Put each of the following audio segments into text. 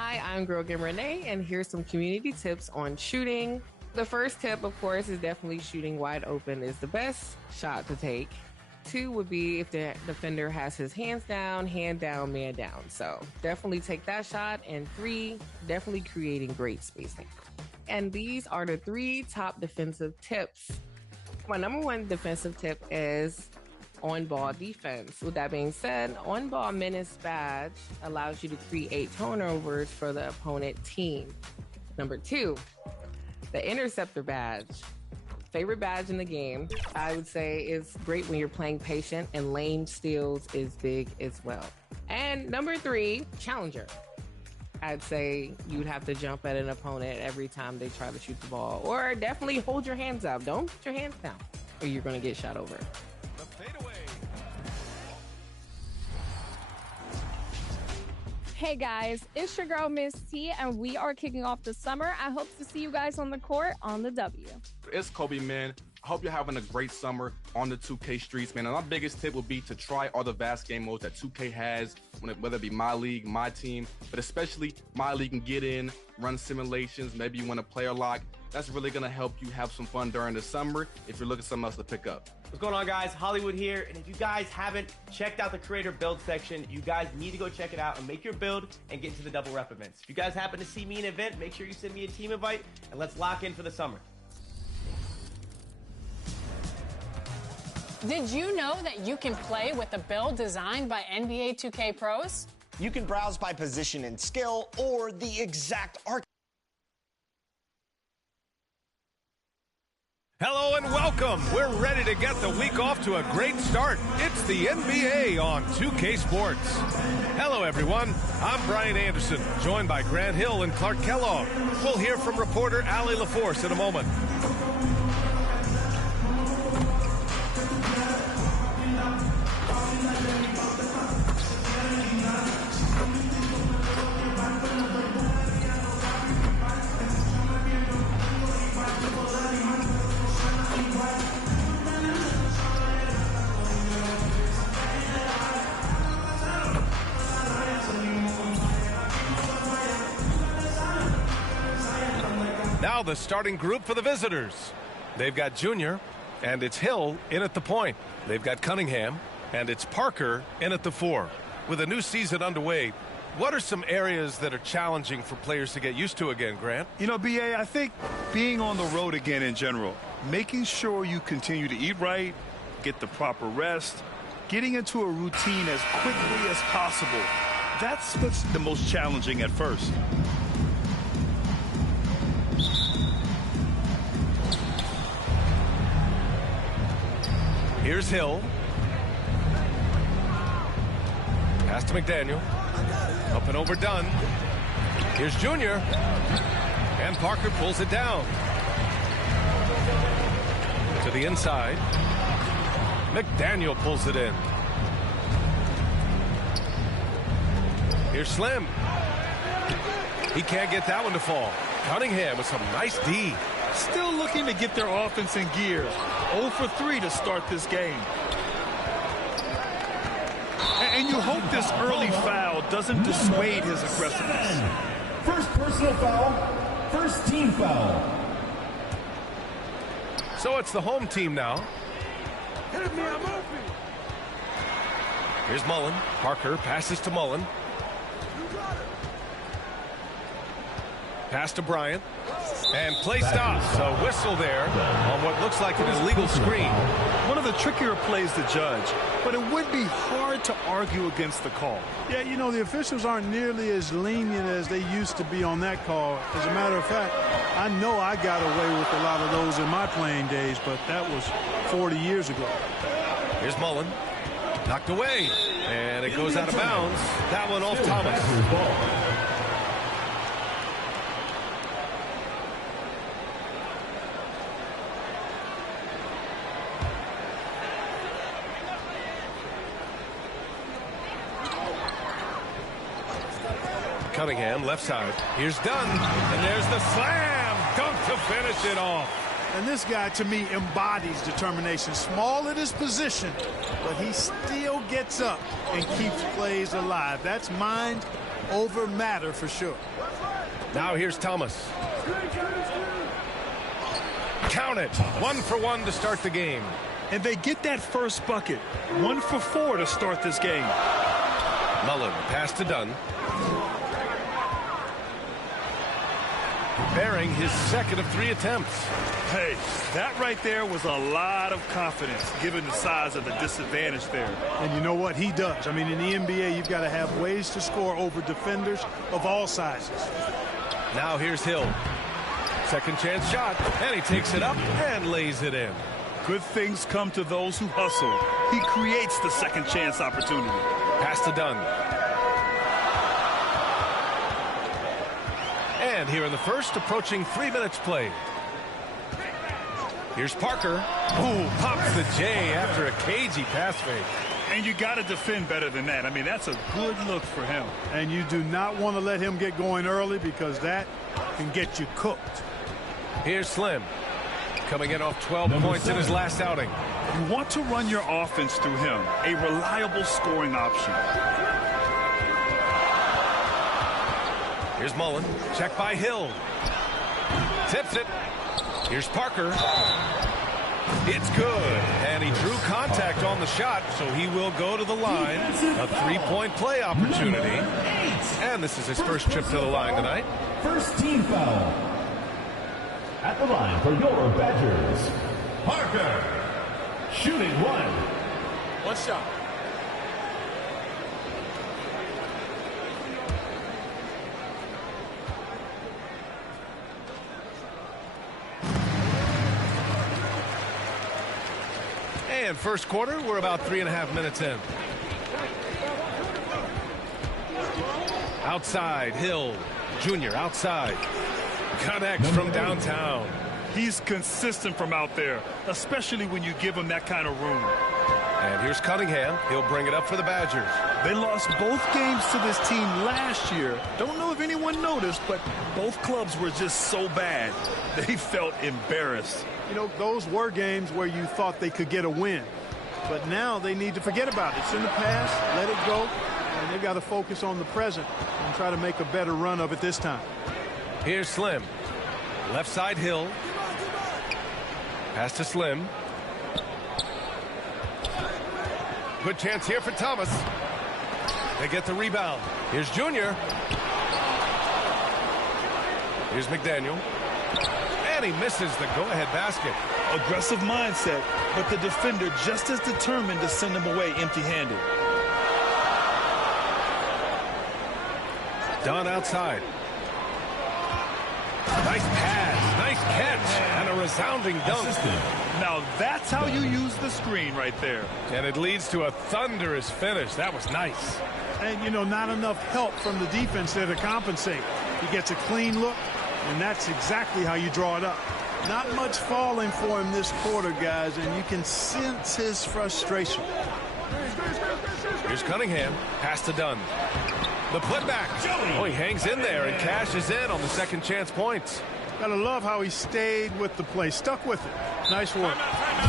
Hi, I'm Girl Game Renee, and here's some community tips on shooting. The first tip, of course, is definitely shooting wide open is the best shot to take. 2 would be if the defender has his hands down, hand down, man down. So definitely take that shot. And 3, definitely creating great spacing. And these are the 3 top defensive tips. My number 1 defensive tip is on-ball defense. With that being said, on-ball menace badge allows you to create turnovers for the opponent team. Number 2, the interceptor badge. Favorite badge in the game, I would say, is great when you're playing patient, and lane steals is big as well. And number 3, challenger. I'd say you'd have to jump at an opponent every time they try to shoot the ball, or definitely hold your hands up. Don't put your hands down or you're going to get shot over. The fadeaway. Hey guys, it's your girl Miss T, and we are kicking off the summer. I hope to see you guys on the court on the W. It's Kobe, man. I hope you're having a great summer on the 2K streets, man. And my biggest tip would be to try all the vast game modes that 2K has, whether it be my league, my team, but especially my league, and get in, run simulations. Maybe you want to player lock. That's really going to help you have some fun during the summer if you're looking for something else to pick up. What's going on, guys? Hollywood here. And if you guys haven't checked out the creator build section, you guys need to go check it out and make your build and get into the double rep events. If you guys happen to see me in an event, make sure you send me a team invite and let's lock in for the summer. Did you know that you can play with a build designed by NBA 2K pros? You can browse by position and skill or the exact arc. Hello and welcome. We're ready to get the week off to a great start. It's the NBA on 2K Sports. Hello, everyone. I'm Brian Anderson, joined by Grant Hill and Clark Kellogg. We'll hear from reporter Allie LaForce in a moment. Now the starting group for the visitors. They've got Junior, and it's Hill in at the point. They've got Cunningham, and it's Parker in at the 4. With a new season underway, what are some areas that are challenging for players to get used to again, Grant? You know, B.A., I think being on the road again in general, making sure you continue to eat right, get the proper rest, getting into a routine as quickly as possible. That's what's the most challenging at first. Here's Hill. Pass to McDaniel. Up and overdone. Here's Junior. And Parker pulls it down. To the inside. McDaniel pulls it in. Here's Slim. He can't get that one to fall. Cunningham with some nice D. Still looking to get their offense in gear. 0 for 3 to start this game. And you hope this early foul doesn't dissuade his aggressiveness. First personal foul, first team foul. So it's the home team now. Hit me, I'm open. Here's Mullen. Parker passes to Mullen. Pass to Bryant. And play stops. A whistle there on what looks like an illegal screen. One of the trickier plays to judge, but it would be hard to argue against the call. Yeah, you know, the officials aren't nearly as lenient as they used to be on that call. As a matter of fact, I know I got away with a lot of those in my playing days, but that was 40 years ago. Here's Mullen. Knocked away. And it goes out of bounds. That one off Thomas. Cunningham, left side. Here's Dunn. And there's the slam. Dunk to finish it off. And this guy, to me, embodies determination. Small at his position, but he still gets up and keeps plays alive. That's mind over matter for sure. Now here's Thomas. Count it. 1 for 1 to start the game. And they get that first bucket. 1 for 4 to start this game. Mullen, pass to Dunn. Bearing his second of 3 attempts. Hey, that right there was a lot of confidence, given the size of the disadvantage there. And you know what? He does. I mean, in the NBA, you've got to have ways to score over defenders of all sizes. Now here's Hill. Second chance shot, and he takes it up and lays it in. Good things come to those who hustle. He creates the second chance opportunity. Pass to Dunn. And here in the first, approaching 3 minutes played. Here's Parker, who pops the J after a cagey pass fake. And you got to defend better than that. I mean, that's a good look for him. And you do not want to let him get going early because that can get you cooked. Here's Slim, coming in off 12 points in his last outing. You want to run your offense through him, a reliable scoring option. Here's Mullen, checked by Hill. Tips it. Here's Parker. It's good. And he drew contact on the shot, so he will go to the line. A 3-point play opportunity. And this is his first trip to the line tonight. First team foul. At the line for your Badgers, Parker. Shooting 1. One shot. And first quarter, we're about 3.5 minutes in. Outside, Hill, Jr. outside. Connects from downtown. He's consistent from out there, especially when you give him that kind of room. And here's Cunningham. He'll bring it up for the Badgers. They lost both games to this team last year. Don't know if anyone noticed, but both clubs were just so bad. They felt embarrassed. You know, those were games where you thought they could get a win. But now they need to forget about it. It's in the past, let it go, and they've got to focus on the present and try to make a better run of it this time. Here's Slim. Left side Hill. Pass to Slim. Good chance here for Thomas. They get the rebound. Here's Junior. Here's McDaniel. And he misses the go-ahead basket. Aggressive mindset, but the defender just as determined to send him away empty-handed. Dunn outside. Nice pass, nice catch, and a resounding dunk. Now that's how you use the screen right there. And it leads to a thunderous finish. That was nice. And, you know, not enough help from the defense there to compensate. He gets a clean look, and that's exactly how you draw it up. Not much falling for him this quarter, guys, and you can sense his frustration. Here's Cunningham. Pass to Dunn. The putback. Oh, he hangs in there and cashes in on the second chance points. Gotta love how he stayed with the play, stuck with it. Nice work.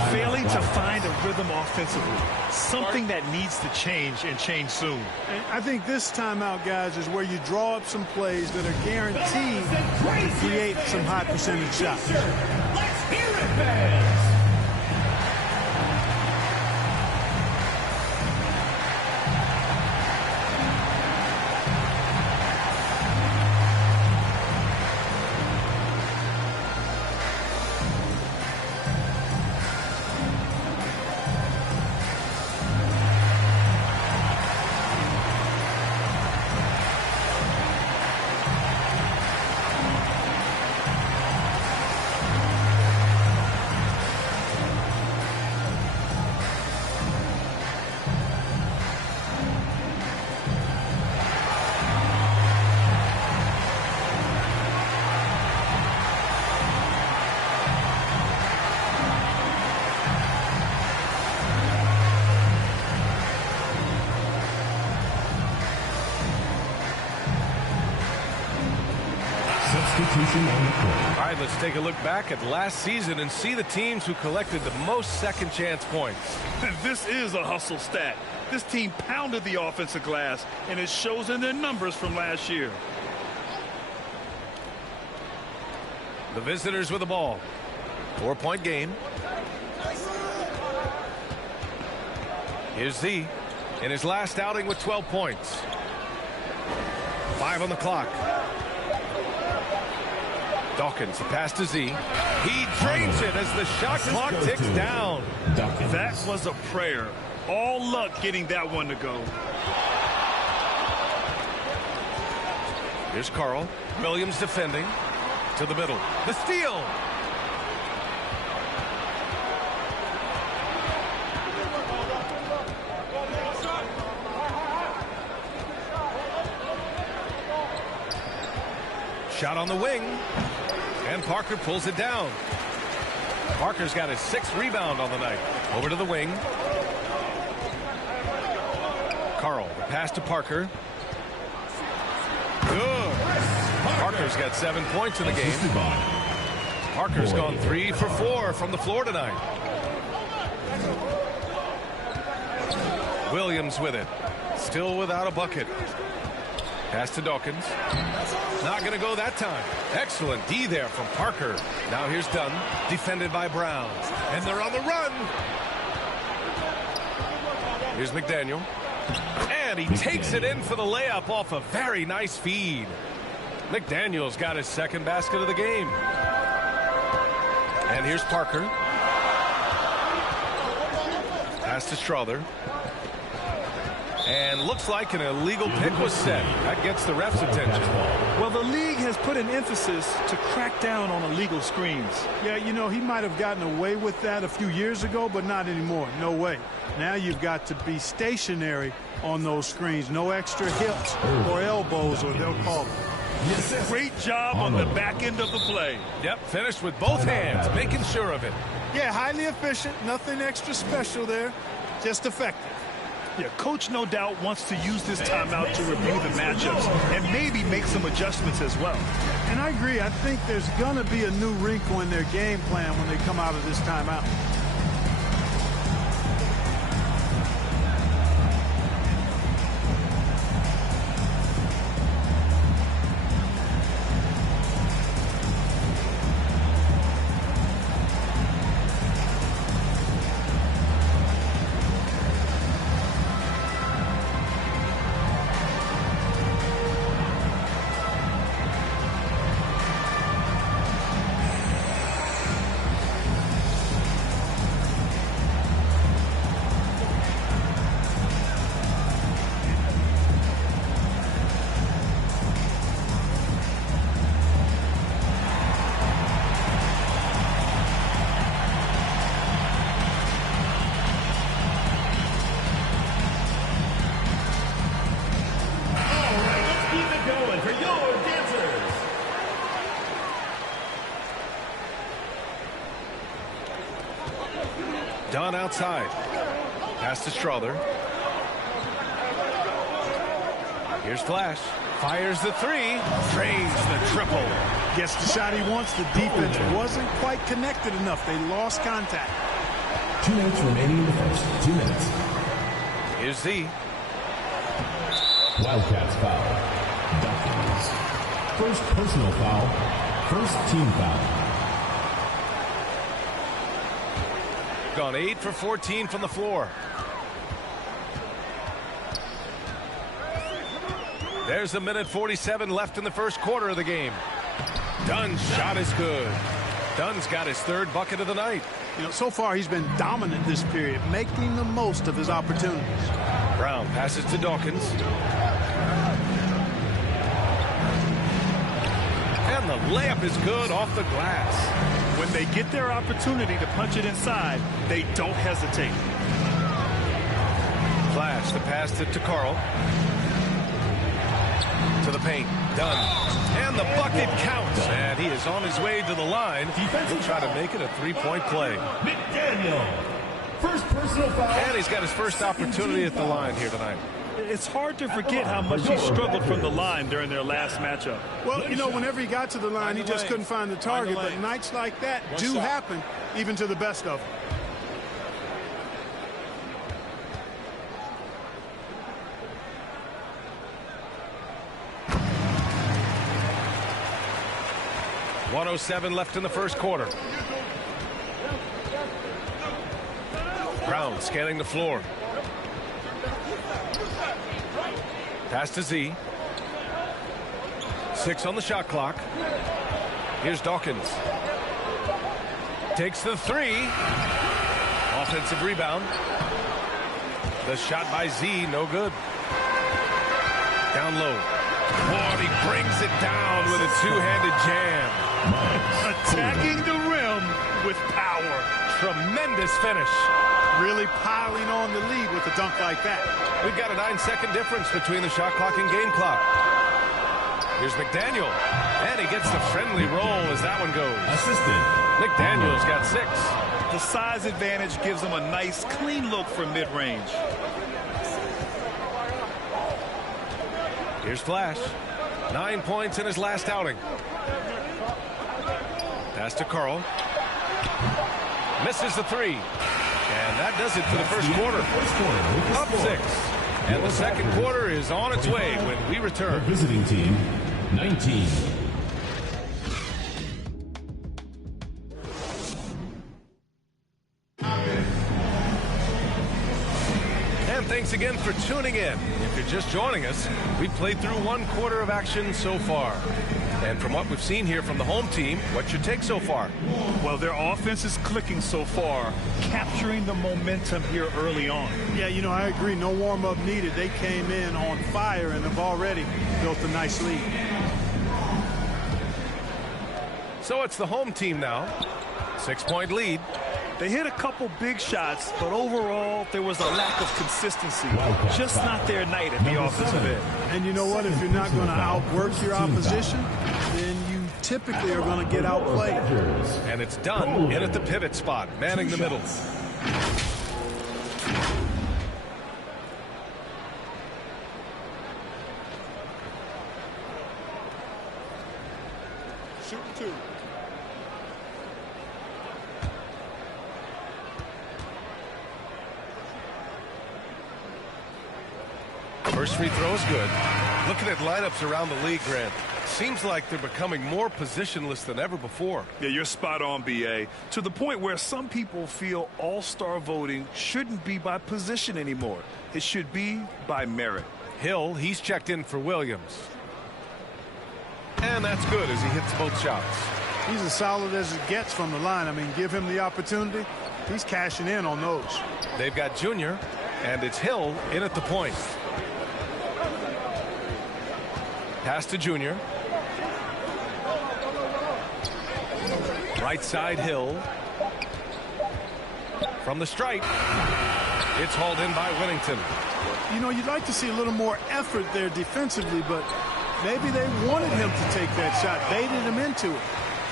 Failing to find a rhythm offensively, something that needs to change and change soon. And I think this timeout, guys, is where you draw up some plays that are guaranteed to create some high percentage shots. Let's hear it, fans. All right, let's take a look back at last season and see the teams who collected the most second chance points. This is a hustle stat. This team pounded the offensive glass, and it shows in their numbers from last year. The visitors with the ball. 4-point game. Here's Z in his last outing with 12 points. 5 on the clock. Dawkins, the pass to Z. He drains it as the shot clock ticks down. That was a prayer. All luck getting that one to go. Here's Carl. Williams defending. To the middle. The steal. Shot on the wing. And Parker pulls it down. Parker's got his 6th rebound on the night. Over to the wing. Carl, the pass to Parker. Good. Parker's got 7 points in the game. Parker's gone 3 for 4 from the floor tonight. Williams with it. Still without a bucket. Pass to Dawkins. Not going to go that time. Excellent D there from Parker. Now here's Dunn. Defended by Brown. And they're on the run. Here's McDaniel. And he takes it in for the layup off a very nice feed. McDaniel's got his 2nd basket of the game. And here's Parker. Pass to Strother. And looks like an illegal pick was set. That gets the ref's attention. Well, the league has put an emphasis to crack down on illegal screens. Yeah, you know, he might have gotten away with that a few years ago, but not anymore. No way. Now you've got to be stationary on those screens. No extra hips or elbows, or they'll call it. Great job on the back end of the play. Yep, finished with both hands, making sure of it. Yeah, highly efficient. Nothing extra special there. Just effective. Yeah, coach no doubt wants to use this timeout to review the matchups and maybe make some adjustments as well. And I agree. I think there's going to be a new wrinkle in their game plan when they come out of this timeout. Dunn outside. Pass to Strother. Here's Flash. Fires the 3. Drains the triple. Gets the shot he wants. The defense wasn't quite connected enough. They lost contact. 2 minutes remaining in the first. 2 minutes. Here's Z. Wildcats foul. Dawkins. First personal foul. First team foul. Gone 8 for 14 from the floor. There's a minute 47 left in the first quarter of the game. Dunn's shot is good. Dunn's got his 3rd bucket of the night. You know, so far he's been dominant this period, making the most of his opportunities. Brown passes to Dawkins. And the layup is good off the glass. When they get their opportunity to punch it inside, they don't hesitate. Flash, the pass to Carl. To the paint. Dunn. And the bucket counts. And he is on his way to the line. He'll try to make it a 3-point play. McDaniel. First personal foul. And he's got his first opportunity at the line here tonight. It's hard to forget how much he struggled from the line during their last matchup. Well, you know, whenever he got to the line, he just couldn't find the target. But nights like that do happen, even to the best of them. 1:07 left in the first quarter. Brown scanning the floor. Pass to Z. 6 on the shot clock. Here's Dawkins. Takes the 3. Offensive rebound. The shot by Z, no good. Down low. Ward, he brings it down with a two-handed jam. Attacking the rim with power. Tremendous finish. Really piling on the lead with a dunk like that. We've got a 9-second difference between the shot clock and game clock. Here's McDaniel. And he gets the friendly roll as that one goes. Assistant. McDaniel's got 6. The size advantage gives him a nice, clean look from mid-range. Here's Flash. 9 points in his last outing. Pass to Carl. Misses the 3. And that does it for the first quarter. Up 6. And the second quarter is on its way when we return. Visiting team, 19. And thanks again for tuning in. If you're just joining us, we've played through 1 quarter of action so far. And from what we've seen here from the home team, what's your take so far? Well, their offense is clicking so far, capturing the momentum here early on. Yeah, you know, I agree. No warm-up needed. They came in on fire and have already built a nice lead. So it's the home team now. 6-point lead. They hit a couple big shots, but overall, there was a lack of consistency. Just not their night at the offensive end. And you know what? If you're not going to outwork your opposition, then you typically are going to get outplayed. And it's done in at the pivot spot, manning the middle. Shooting 2. First free throw is good. Looking at lineups around the league, Grant, seems like they're becoming more positionless than ever before. Yeah, you're spot on, B.A. To the point where some people feel all-star voting shouldn't be by position anymore. It should be by merit. Hill, he's checked in for Williams. And that's good as he hits both shots. He's as solid as it gets from the line. I mean, give him the opportunity. He's cashing in on those. They've got Junior, and it's Hill in at the point. Pass to Junior. Right side Hill. From the stripe. It's hauled in by Whittington. You know, you'd like to see a little more effort there defensively, but maybe they wanted him to take that shot, baited him into it.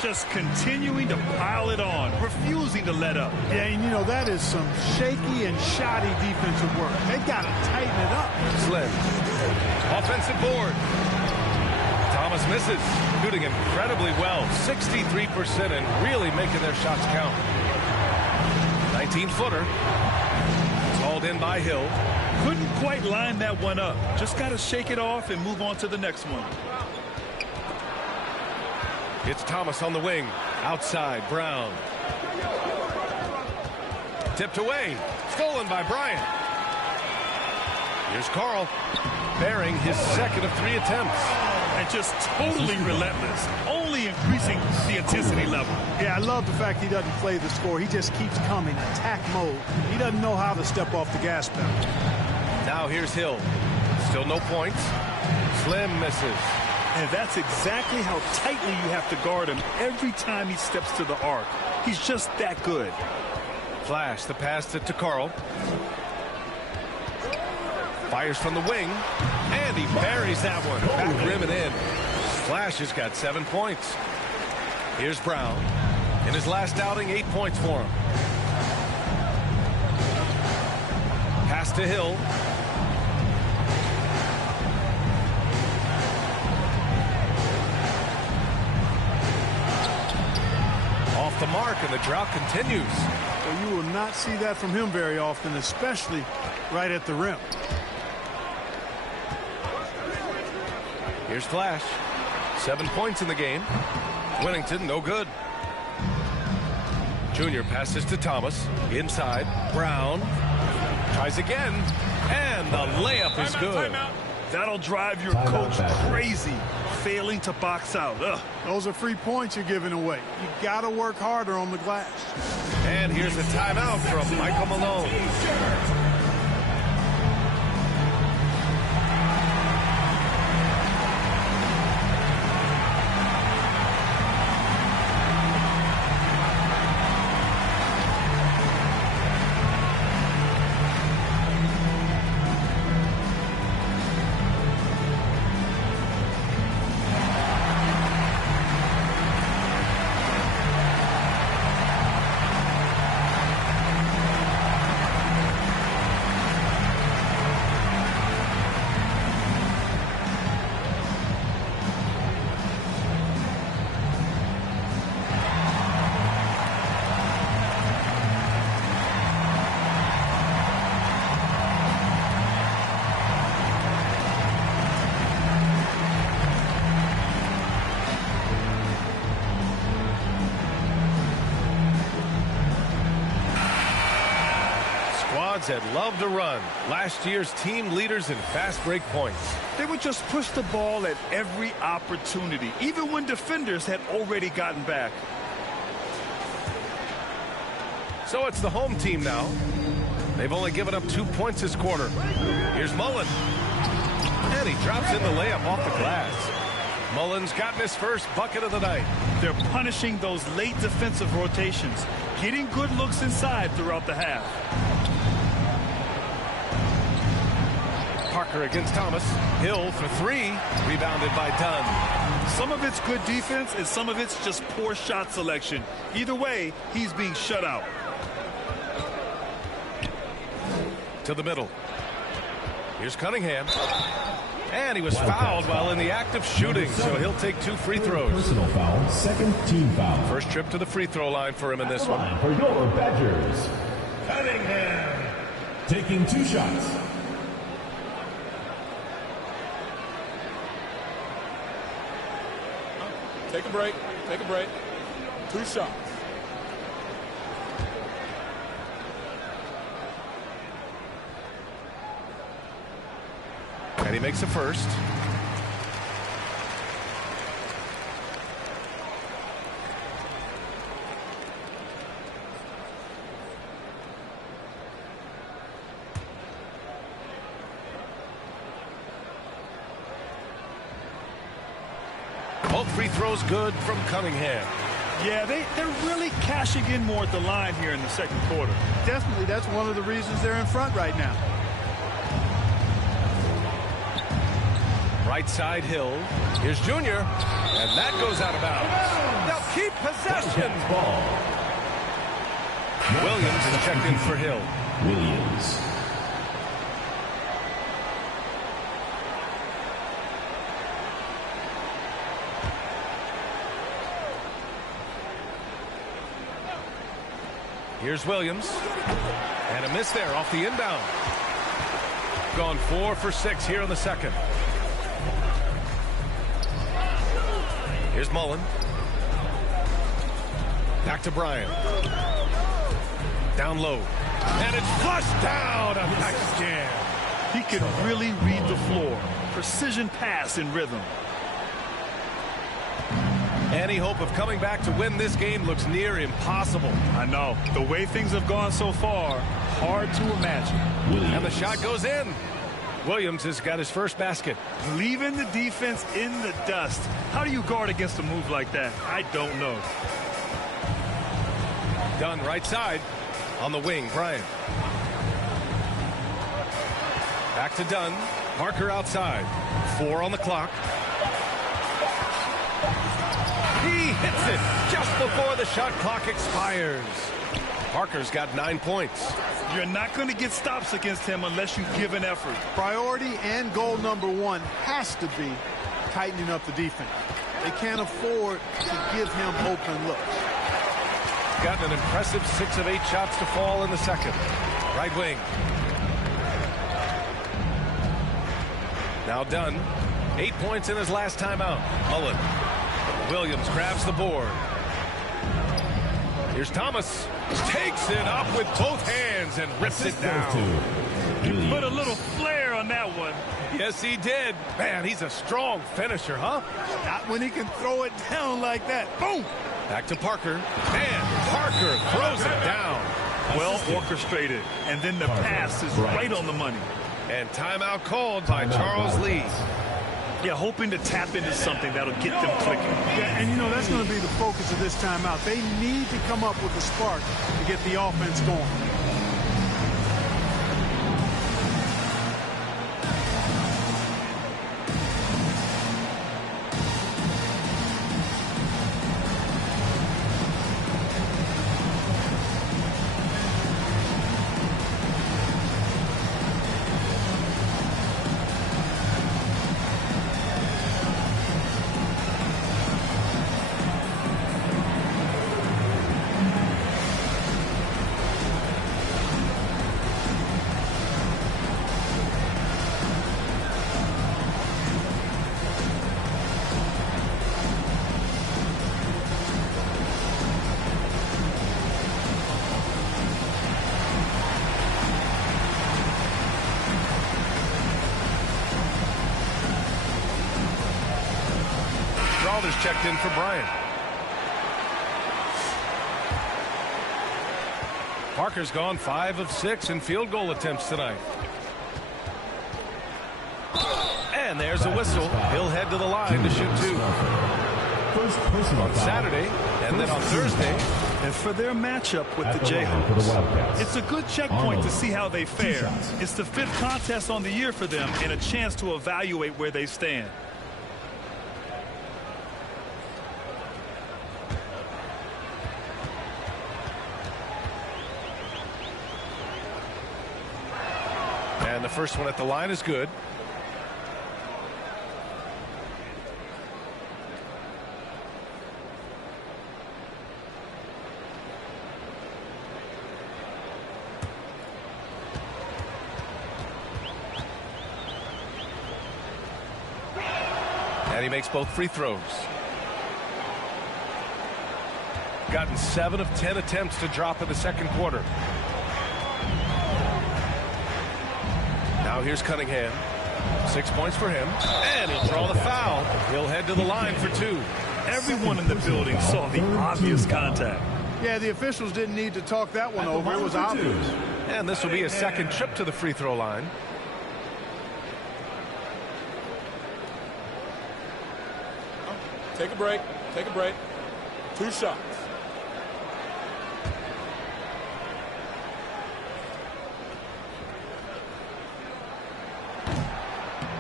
Just continuing to pile it on, refusing to let up. Yeah, and you know, that is some shaky and shoddy defensive work. They've got to tighten it up. Slim. Offensive board. Thomas misses, shooting incredibly well, 63% and really making their shots count. 19-footer. It's hauled in by Hill. Couldn't quite line that one up. Just got to shake it off and move on to the next one. It's Thomas on the wing. Outside, Brown. Tipped away. Stolen by Bryant. Here's Carl. Bearing his second of 3 attempts. And just totally relentless. Only increasing the intensity level. Yeah, I love the fact he doesn't play the score. He just keeps coming, attack mode. He doesn't know how to step off the gas pedal. Now here's Hill. Still no points. Slim misses. And that's exactly how tightly you have to guard him every time he steps to the arc. He's just that good. Flash, the pass to Carl. Fires from the wing. And he buries that one. Back rim and in. Flash has got 7 points. Here's Brown. In his last outing, 8 points for him. Pass to Hill. Off the mark, and the drought continues. Well, you will not see that from him very often, especially right at the rim. Here's Flash. 7 points in the game. Winnington, no good. Junior passes to Thomas. Inside. Brown. Tries again. And the layup is good. That'll drive your coach crazy, failing to box out. Ugh. Those are free points you're giving away. You got to work harder on the glass. And here's a timeout from Michael Malone. Had loved to run. Last year's team leaders in fast break points. They would just push the ball at every opportunity, even when defenders had already gotten back. So it's the home team now. They've only given up 2 points this quarter. Here's Mullen. And he drops in the layup off the glass. Mullen's gotten his first bucket of the night. They're punishing those late defensive rotations, getting good looks inside throughout the half. Parker against Thomas. Hill for three. Rebounded by Dunn. Some of it's good defense and some of it's just poor shot selection. Either way, he's being shut out. To the middle. Here's Cunningham. And he was fouled while in the act of shooting, so he'll take 2 free throws. Personal foul, second team foul. First trip to the free throw line for him in this one. For your Badgers, Cunningham taking 2 shots. Take a break. Take a break. 2 shots. And he makes the first. Both free throws good from Cunningham. Yeah, they're really cashing in more at the line here in the second quarter. Definitely, that's one of the reasons they're in front right now. Right side Hill. Here's Junior. And that goes out of bounds. They'll keep possession. Ball. Williams is checked in for Hill. Williams. Here's Williams. And a miss there off the inbound. Gone 4 for 6 here in the second. Here's Mullen. Back to Bryant. Down low. And it's flushed down. A nice jam. He can really read the floor. Precision pass in rhythm. Any hope of coming back to win this game looks near impossible. I know. The way things have gone so far, hard to imagine. Williams. And the shot goes in. Williams has got his first basket. Leaving the defense in the dust. How do you guard against a move like that? I don't know. Dunn right side. On the wing, Bryant. Back to Dunn. Parker outside. 4 on the clock. He hits it just before the shot clock expires. Parker's got 9 points. You're not going to get stops against him unless you give an effort. Priority and goal number 1 has to be tightening up the defense. They can't afford to give him open looks. Gotten an impressive 6 of 8 shots to fall in the second. Right wing. Now Dunn. 8 points in his last timeout. Mullen. Williams grabs the board. Here's Thomas. Takes it up with both hands and rips it down. He put a little flair on that one. Yes, he did. Man, he's a strong finisher, huh? Not when he can throw it down like that. Boom! Back to Parker. And Parker throws it down. Well orchestrated. And then the pass is right on the money. And timeout called by Charles Lee. Yeah, hoping to tap into something that'll get them clicking. Yeah, and you know, that's going to be the focus of this timeout. They need to come up with a spark to get the offense going. Checked in for Bryant. Parker's gone 5 of 6 in field goal attempts tonight. And there's a whistle. He'll head to the line to shoot 2. On Saturday and then on Thursday. And for their matchup with the Jayhawks, it's a good checkpoint to see how they fare. It's the 5th contest on the year for them and a chance to evaluate where they stand. And the first one at the line is good. And he makes both free throws. Gotten 7 of 10 attempts to drop in the second quarter. Now here's Cunningham. 6 points for him. And he'll draw the foul. He'll head to the line for 2. Everyone in the building saw the obvious contact. Yeah, the officials didn't need to talk that one over. It was obvious. And this will be a second trip to the free throw line. Take a break. Take a break. 2 shots.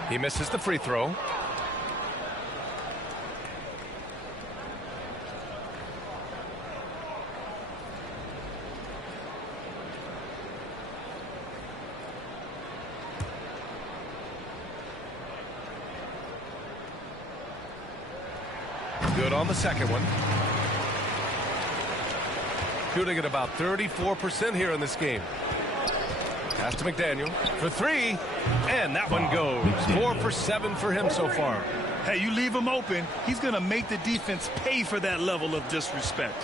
He misses the free throw. Good on the second one. Shooting at about 34% here in this game. Pass to McDaniel for 3, and that one goes. 4 for 7 for him so far. Hey, you leave him open, he's going to make the defense pay for that level of disrespect.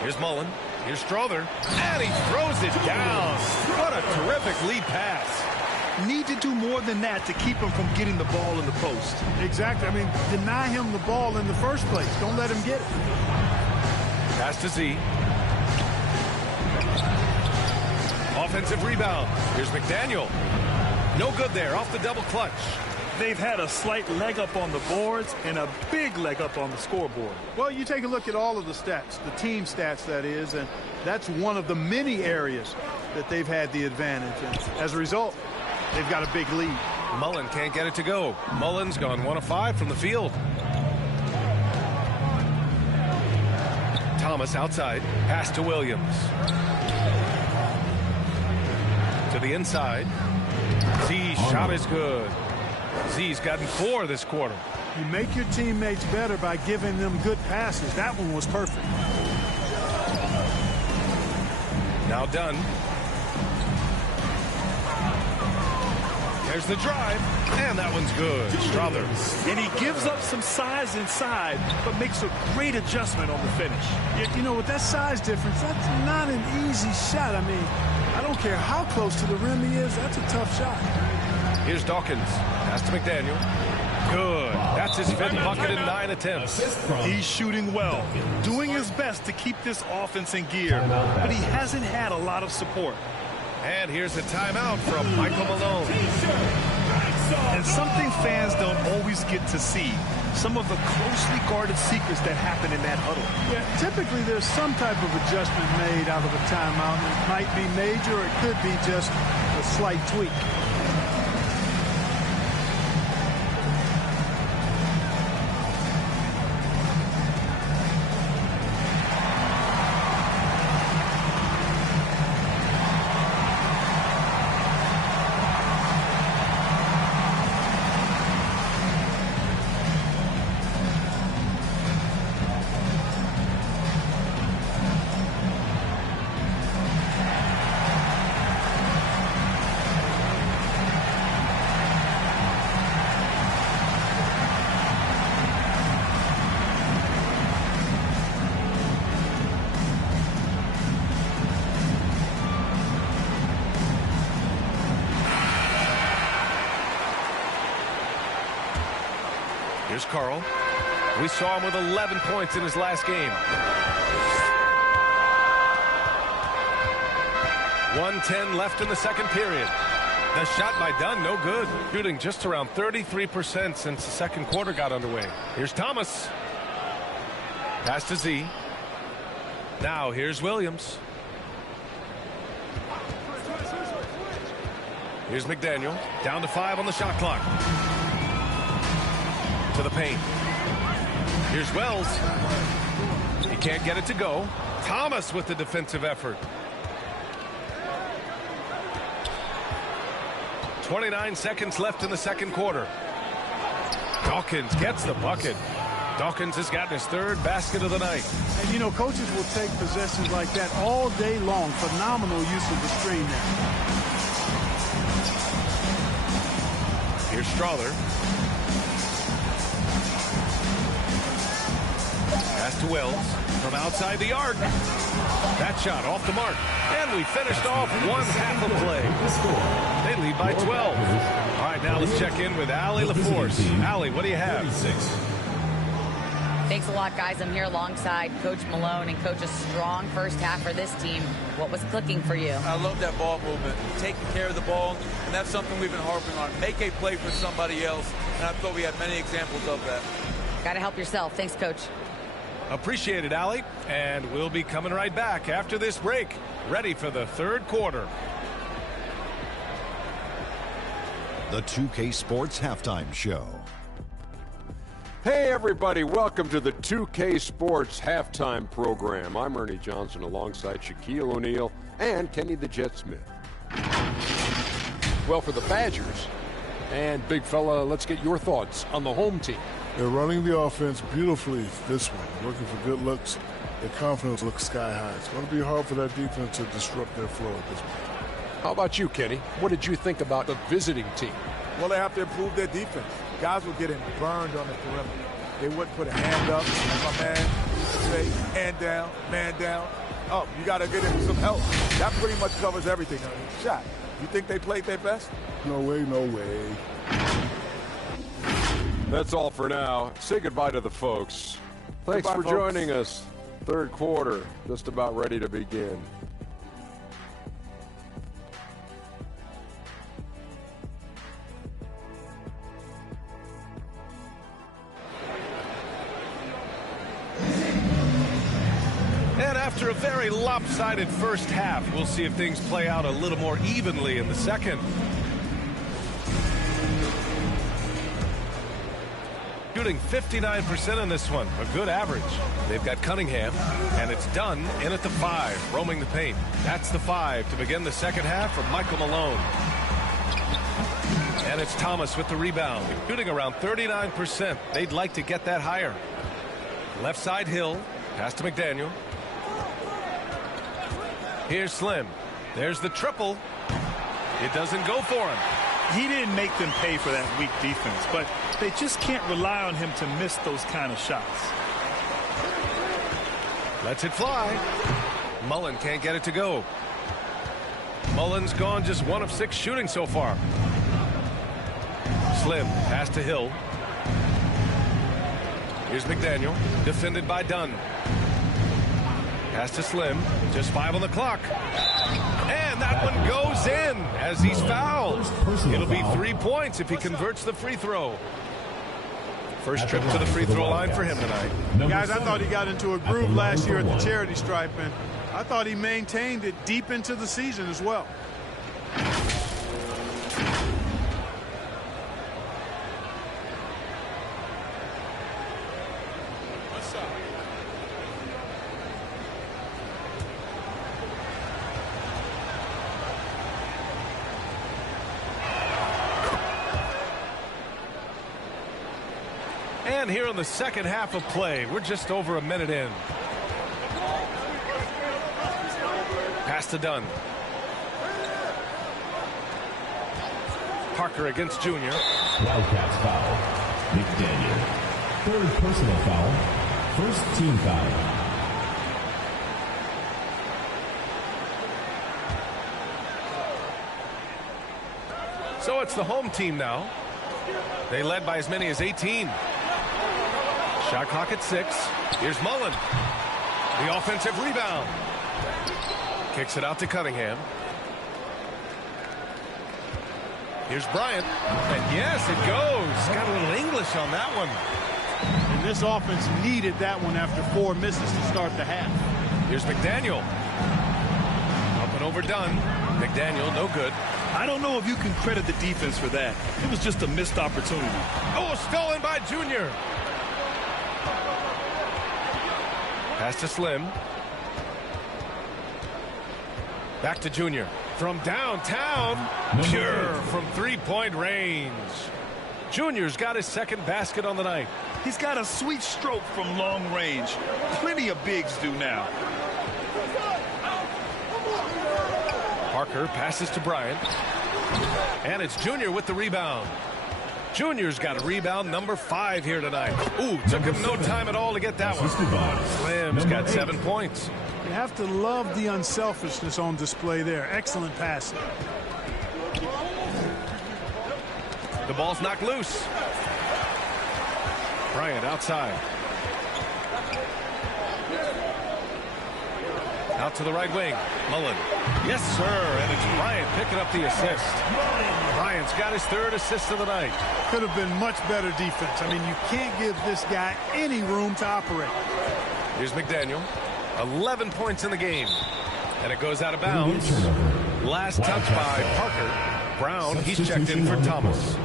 Here's Mullen. Here's Strother. And he throws it down. What a terrific lead pass. Need to do more than that to keep him from getting the ball in the post. Exactly. I mean, deny him the ball in the first place. Don't let him get it. Pass to Z. Offensive rebound. Here's McDaniel. No good there. Off the double clutch. They've had a slight leg up on the boards and a big leg up on the scoreboard. Well, you take a look at all of the stats, the team stats, that is, and that's one of the many areas that they've had the advantage. And as a result, they've got a big lead. Mullen can't get it to go. Mullen's gone 1 of 5 from the field. Thomas outside. Pass to Williams. To the inside. Z's shot is good. Z's gotten 4 this quarter. You make your teammates better by giving them good passes. That one was perfect. Now Dunn. There's the drive, and that one's good. Strother. And he gives up some size inside, but makes a great adjustment on the finish. You know, with that size difference, that's not an easy shot. I mean, I don't care how close to the rim he is. That's a tough shot. Here's Dawkins. Pass to McDaniel. Good. That's his fifth bucket in 9 attempts. He's shooting well, doing his best to keep this offense in gear, but he hasn't had a lot of support. And here's a timeout from Michael Malone. And something fans don't always get to see, some of the closely guarded secrets that happen in that huddle. Yeah, typically there's some type of adjustment made out of a timeout. It might be major, or it could be just a slight tweak. Here's Carl. We saw him with 11 points in his last game. 1:10 left in the second period. The shot by Dunn, no good. Shooting just around 33% since the second quarter got underway. Here's Thomas. Pass to Z. Now here's Williams. Here's McDaniel. Down to 5 on the shot clock. To the paint. Here's Wells. He can't get it to go. Thomas with the defensive effort. 29 seconds left in the second quarter. Dawkins gets the bucket. Dawkins has gotten his third basket of the night. And, you know, coaches will take possessions like that all day long. Phenomenal use of the screen there. Here's Strother. Pass to Wells from outside the arc. That shot off the mark. And we finished off one half of play. They lead by 12. All right, now let's check in with Allie LaForce. Allie, what do you have? Thanks a lot, guys. I'm here alongside Coach Malone and Coach a strong first half for this team. What was clicking for you? I love that ball movement, taking care of the ball, and that's something we've been harping on. Make a play for somebody else, and I thought we had many examples of that. Got to help yourself. Thanks, Coach. Appreciate it, Allie. And we'll be coming right back after this break. Ready for the third quarter. The 2K Sports Halftime Show. Hey everybody, welcome to the 2K Sports Halftime Program. I'm Ernie Johnson alongside Shaquille O'Neal and Kenny the Jet Smith. Well, for the Badgers, and big fella, let's get your thoughts on the home team. They're running the offense beautifully this one, looking for good looks. Their confidence looks sky high. It's going to be hard for that defense to disrupt their flow at this point. How about you, Kenny? What did you think about the visiting team? Well, they have to improve their defense. Guys were getting burned on the perimeter. They wouldn't put a hand up, as my man used to say, hand down, man down. Oh, you got to get him some help. That pretty much covers everything. Shot. You think they played their best? No way, no way. That's all for now. Say goodbye to the folks. Thanks for joining us. Third quarter, just about ready to begin. And after a very lopsided first half, we'll see if things play out a little more evenly in the second. Shooting 59% in this one, a good average. They've got Cunningham, and it's Dunn in at the 5, roaming the paint. That's the 5 to begin the second half for Michael Malone. And it's Thomas with the rebound, shooting around 39%. They'd like to get that higher. Left side Hill, pass to McDaniel. Here's Slim. There's the triple. It doesn't go for him. He didn't make them pay for that weak defense, but they just can't rely on him to miss those kind of shots. Lets it fly. Mullen can't get it to go. Mullen's gone just 1 of 6 shooting so far. Slim, pass to Hill. Here's McDaniel, defended by Dunn. Pass to Slim, just 5 on the clock. And that one goes in as he's fouled. It'll be 3 points if he converts the free throw. First trip to the free throw line for him tonight. Guys, I thought he got into a groove last year at the charity stripe, and I thought he maintained it deep into the season as well. And here in the second half of play, we're just over a minute in. Pass to Dunn. Parker against Junior. Wildcats foul. McDaniel. 3rd personal foul. 1st team foul. So it's the home team now. They led by as many as 18. Shot clock at 6. Here's Mullen. The offensive rebound. Kicks it out to Cunningham. Here's Bryant. And yes, it goes. Got a little English on that one. And this offense needed that one after 4 misses to start the half. Here's McDaniel. Up and over Dunn. McDaniel, no good. I don't know if you can credit the defense for that. It was just a missed opportunity. Oh, stolen by Junior. Pass to Slim. Back to Junior. From downtown. Pure from 3-point range. Junior's got his 2nd basket on the night. He's got a sweet stroke from long range. Plenty of bigs do now. Parker passes to Bryant. And it's Junior with the rebound. Junior's got a rebound number 5 here tonight. Ooh, took him no time at all to get that one. Slim's got 7 points. You have to love the unselfishness on display there. Excellent passing. The ball's knocked loose. Bryant outside. Out to the right wing. Mullen. Yes, sir. And it's Bryant picking up the assist. Bryant's got his 3rd assist of the night. Could have been much better defense. I mean, you can't give this guy any room to operate. Here's McDaniel. 11 points in the game. And it goes out of bounds. Last touch by Parker. Brown, he's checked in for Thomas.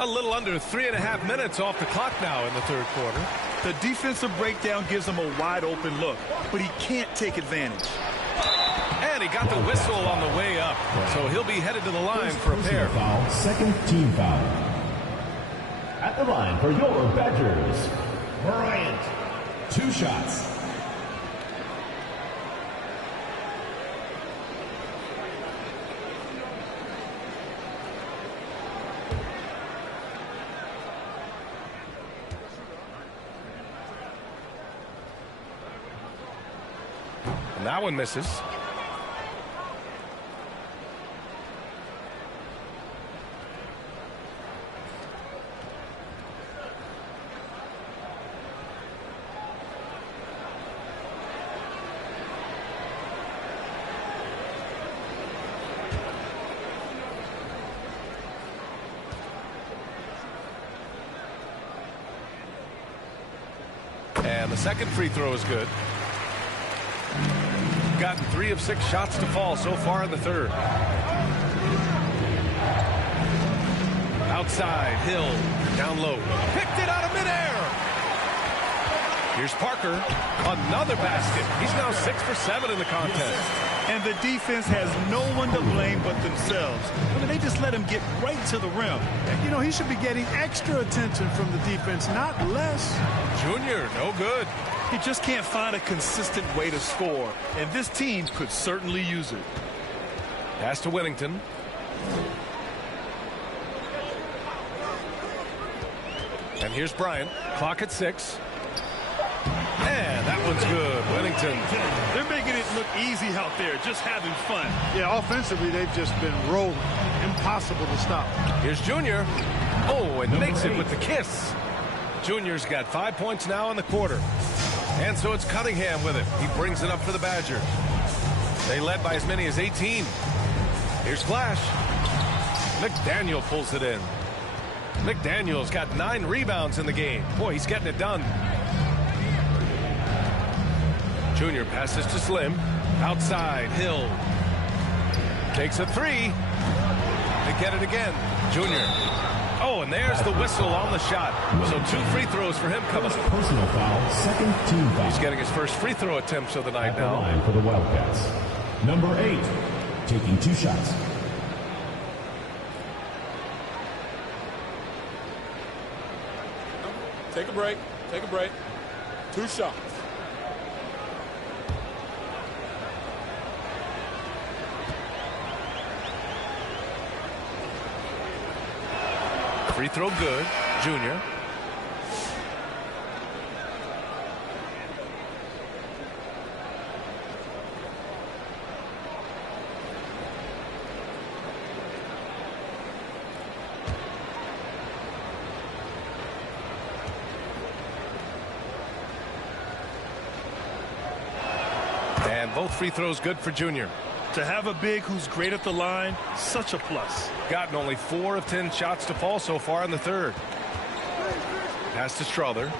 A little under 3.5 minutes off the clock now in the 3rd quarter. The defensive breakdown gives him a wide open look, but he can't take advantage. And he got the whistle on the way up, so he'll be headed to the line for a pair. Foul, 2nd team foul. At the line for your Badgers, Bryant. 2 shots. And that one misses. And the 2nd free throw is good. Gotten 3 of 6 shots to fall so far in the 3rd. Outside, Hill, down low. Picked it out of midair. Here's Parker. Another basket. He's now 6 for 7 in the contest. And the defense has no one to blame but themselves. I mean, they just let him get right to the rim. You know, he should be getting extra attention from the defense, not less. Junior, no good. He just can't find a consistent way to score, and this team could certainly use it. Pass to Whittington. And here's Bryant. Clock at 6. And that one's good. Whittington. They're making it look easy out there, just having fun. Yeah, offensively, they've just been rolling. Impossible to stop. Here's Junior. Oh, and makes it with the kiss. Junior's got 5 points now in the quarter. And so it's Cunningham with it. He brings it up for the Badgers. They led by as many as 18. Here's Flash. McDaniel pulls it in. McDaniel's got 9 rebounds in the game. Boy, he's getting it done. Junior passes to Slim. Outside, Hill. Takes a 3. They get it again. Junior. Oh, and there's the whistle on the shot. So 2 free throws for him coming. Personal foul, second team foul. He's getting his first free throw attempts of the night At now. the line for the Wildcats. Number 8, taking 2 shots. Take a break. Take a break. 2 shots. Free throw good. Junior. And both free throws good for Junior. To have a big who's great at the line, such a plus. Gotten only 4 of 10 shots to fall so far in the third. Pass to Strother.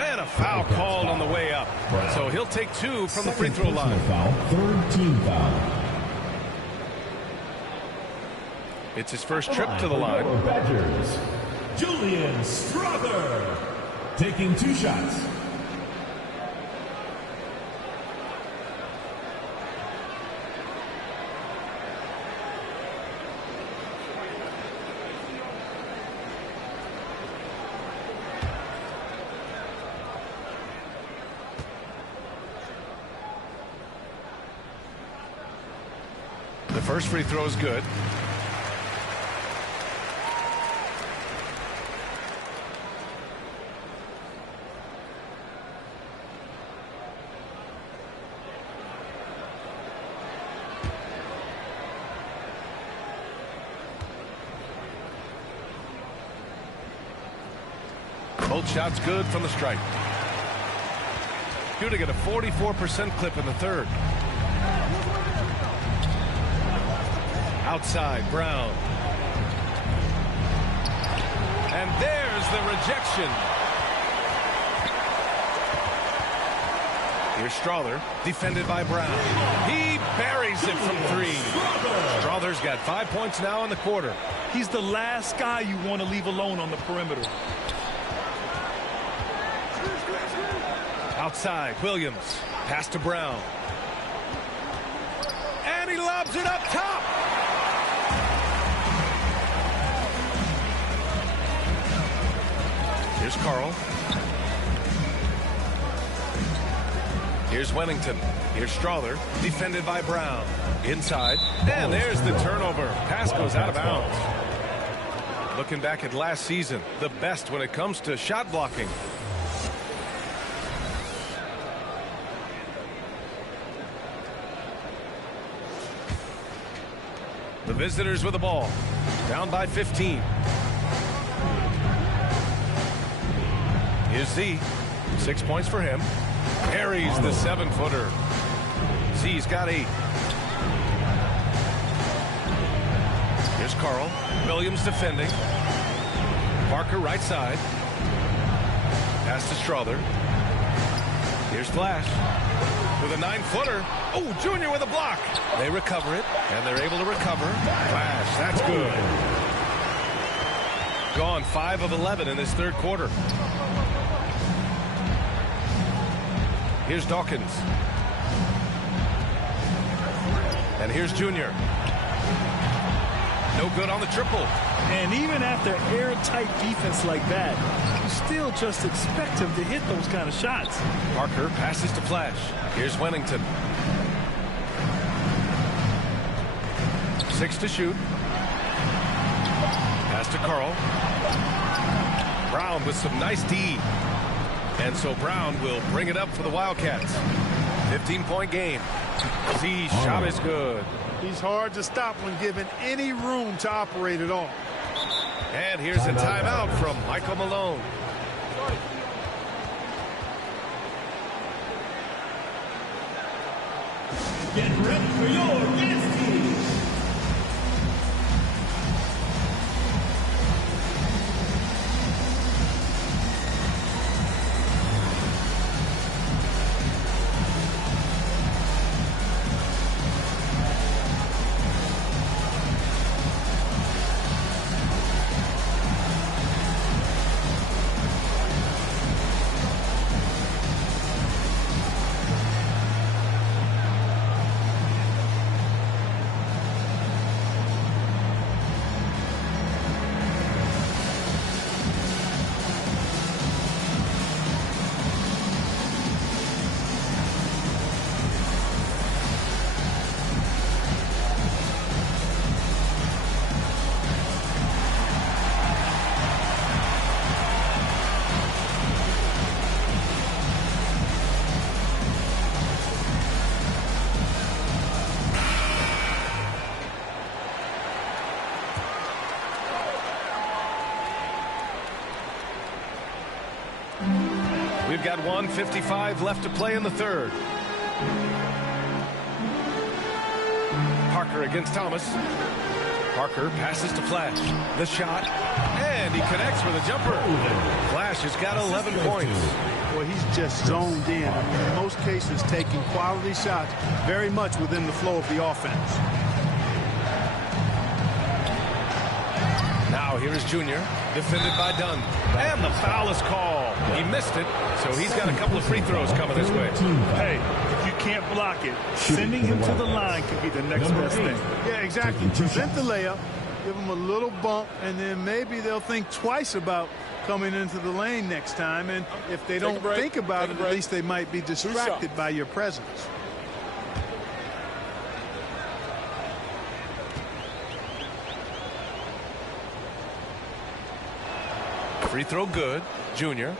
And a foul called on the way up. So he'll take 2 from the free throw line. Foul, third team foul. It's his first trip to the line. Badgers, Julian Strother, taking 2 shots. The first free throw is good. Both shots good from the stripe. Shooting at a 44% clip in the third. Outside, Brown. And there's the rejection. Here's Strother, defended by Brown. He buries it from 3. Strother's got 5 points now in the quarter. He's the last guy you want to leave alone on the perimeter. Outside, Williams. Pass to Brown. And he lobs it up top. Here's Carl. Here's Wellington. Here's Strother, defended by Brown. Inside, and there's the turnover. Pass goes out of bounds. Looking back at last season, the best when it comes to shot blocking. The visitors with the ball, down by 15. Here's Z. 6 points for him. Carries the 7-footer. Z's got 8. Here's Carl. Williams defending. Parker right side. Pass to Strother. Here's Flash with a 9-footer. Oh, Junior with a block. They recover it, and they're able to recover. Flash, that's good. gone 5 of 11 in this third quarter. Here's Dawkins. And here's Junior. No good on the triple. And even after airtight defense like that, you still just expect him to hit those kind of shots. Parker passes to Flash. Here's Wennington. 6 to shoot. Pass to Carl. Brown with some nice D. And so Brown will bring it up for the Wildcats. 15-point game. Z shot is good. He's hard to stop when given any room to operate at all. And here's a timeout from Michael Malone. Get ready for your dance team. We've got 1:55 left to play in the third. Parker against Thomas. Parker passes to Flash. The shot. And he connects with a jumper. Flash has got 11 points. Well, he's just zoned in. In most cases, taking quality shots very much within the flow of the offense. Now here is Junior, defended by Dunn. And the foul is called. He missed it, so he's got a couple of free throws coming his way. Hey, if you can't block it, sending him to the line can be the next best thing. Yeah, exactly. Prevent the layup, give them a little bump, and then maybe they'll think twice about coming into the lane next time. And if they don't think about it, at least they might be distracted by your presence. Free throw good. Junior.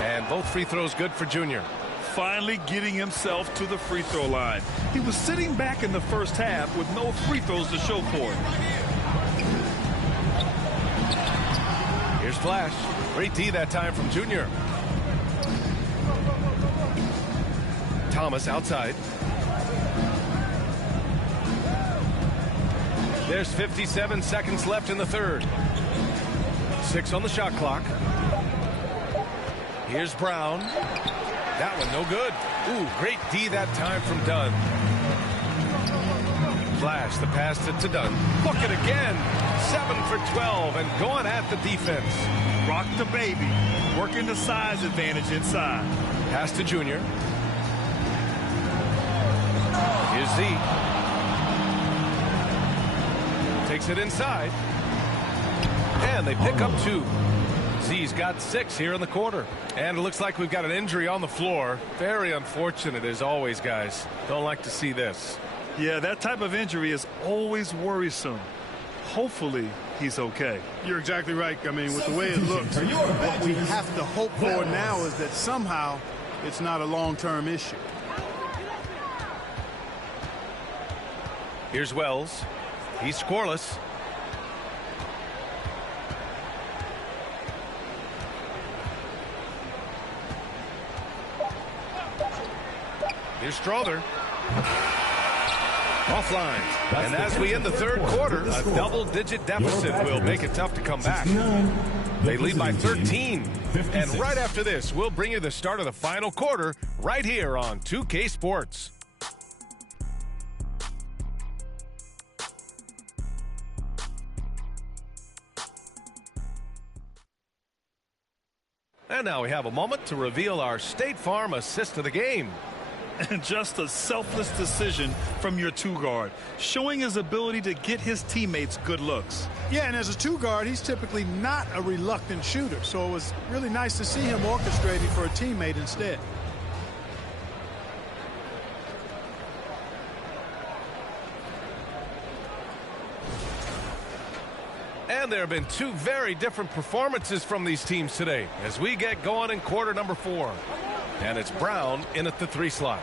And both free throws good for Junior. Finally getting himself to the free throw line. He was sitting back in the first half with no free throws to show for it. Here's Flash. Great D that time from Junior. Thomas outside. There's 57 seconds left in the third. 6 on the shot clock. Here's Brown. That one no good. Ooh, great D that time from Dunn. Flash the pass to Dunn. Look it again. 7 for 12 and going at the defense. Rock the baby. Working the size advantage inside. Pass to Junior. Here's Z. Takes it inside. And they pick up 2. Z's got 6 here in the quarter. And it looks like we've got an injury on the floor. Very unfortunate as always, guys. Don't like to see this. Yeah, that type of injury is always worrisome. Hopefully he's okay. You're exactly right. I mean, with the way it looks, what we have to hope for now is that somehow it's not a long-term issue. Here's Wells. He's scoreless. Here's Strother. Offline. And as we end the third quarter, a double-digit deficit will make it tough to come back. They lead by 13. And right after this, we'll bring you the start of the final quarter right here on 2K Sports. And now we have a moment to reveal our State Farm assist of the game. And just a selfless decision from your two-guard, showing his ability to get his teammates good looks. Yeah, and as a two-guard, he's typically not a reluctant shooter, so it was really nice to see him orchestrating for a teammate instead. And there have been two very different performances from these teams today as we get going in quarter number 4. And it's Brown in at the 3 slot.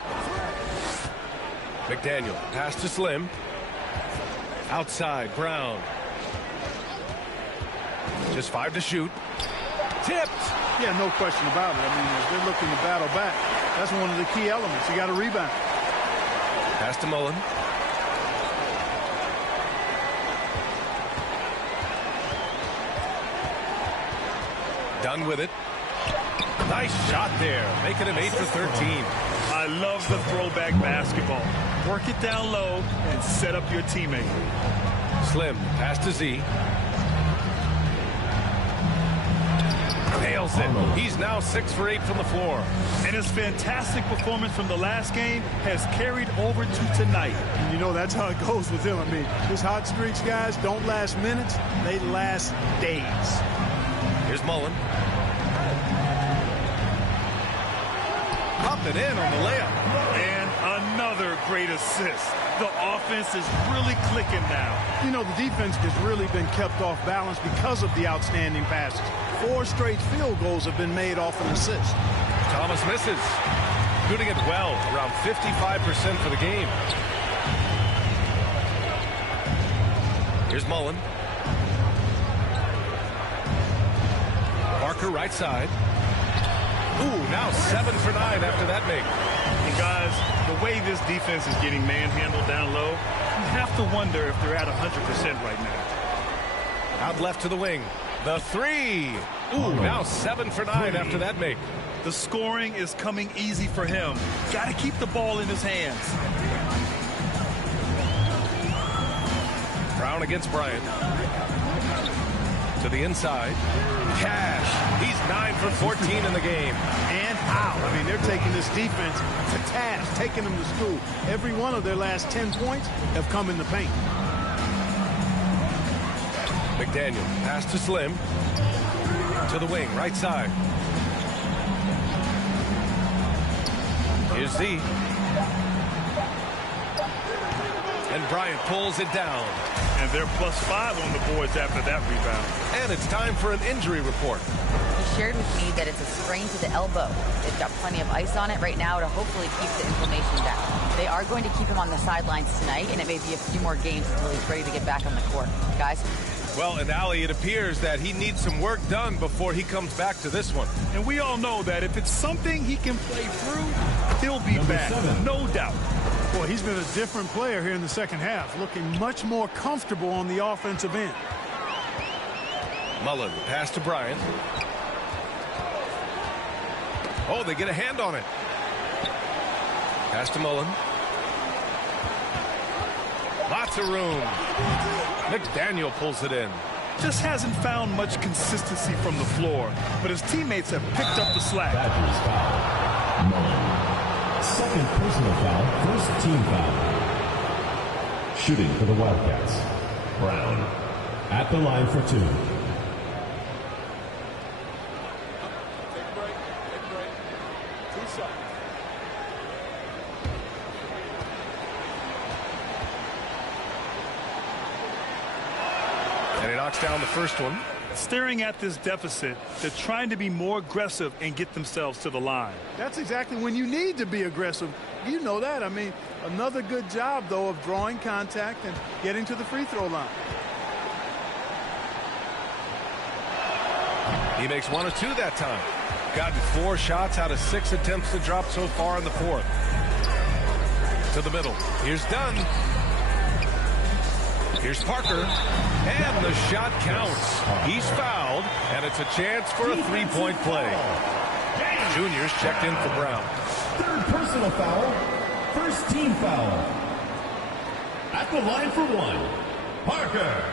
McDaniel pass to Slim. Outside, Brown. Just 5 to shoot. Tipped. Yeah, no question about it. I mean, as they're looking to battle back, that's one of the key elements. You got to rebound. Pass to Mullen. Done with it. Nice shot there, making him 8 for 13. I love the throwback basketball. Work it down low and set up your teammate. Slim, pass to Z. Nails it. He's now 6 for 8 from the floor. And his fantastic performance from the last game has carried over to tonight. And you know, that's how it goes with him. I mean, his hot streaks, guys, don't last minutes. They last days. Here's Mullen. Up and in on the layup. And another great assist. The offense is really clicking now. You know, the defense has really been kept off balance because of the outstanding passes. 4 straight field goals have been made off an assist. Thomas misses. Shooting it well, around 55% for the game. Here's Mullen. Parker right side. Ooh, now 7 for 9 after that make. And guys, the way this defense is getting manhandled down low, you have to wonder if they're at 100% right now. Out left to the wing. The 3. Ooh, now 7 for 9 after that make. The scoring is coming easy for him. Got to keep the ball in his hands. Brown against Bryant. To the inside. Cash. He's 9 for 14 in the game. And how? I mean, they're taking this defense to task, taking them to school. Every one of their last 10 points have come in the paint. McDaniel, pass to Slim. To the wing, right side. Here's Z. And Bryant pulls it down. And they're +5 on the boards after that rebound. And it's time for an injury report. He shared with me that it's a strain to the elbow. They've got plenty of ice on it right now to hopefully keep the inflammation down. They are going to keep him on the sidelines tonight, and it may be a few more games until he's ready to get back on the court. Guys? Well, and Ali, it appears that he needs some work done before he comes back to this one. And we all know that if it's something he can play through, he'll be back, no doubt. Boy, he's been a different player here in the second half, looking much more comfortable on the offensive end. Mullen, pass to Bryant. Oh, they get a hand on it. Pass to Mullen. Lots of room. McDaniel pulls it in. Just hasn't found much consistency from the floor, but his teammates have picked up the slack. Badgers foul. Mullen. Second personal foul, first team foul. Shooting for the Wildcats. Brown at the line for 2. Take a break. Take a break. 2 shots. And he knocks down the first one. Staring at this deficit, they're trying to be more aggressive and get themselves to the line. That's exactly when you need to be aggressive. You know that. I mean, another good job, though, of drawing contact and getting to the free throw line. He makes 1 of 2 that time. Gotten 4 shots out of 6 attempts to drop so far in the fourth. To the middle. Here's Dunn. Here's Parker, and the shot counts. He's fouled, and it's a chance for a three-point play. Junior's checked in for Brown. Third personal foul. First team foul. At the line for one, Parker.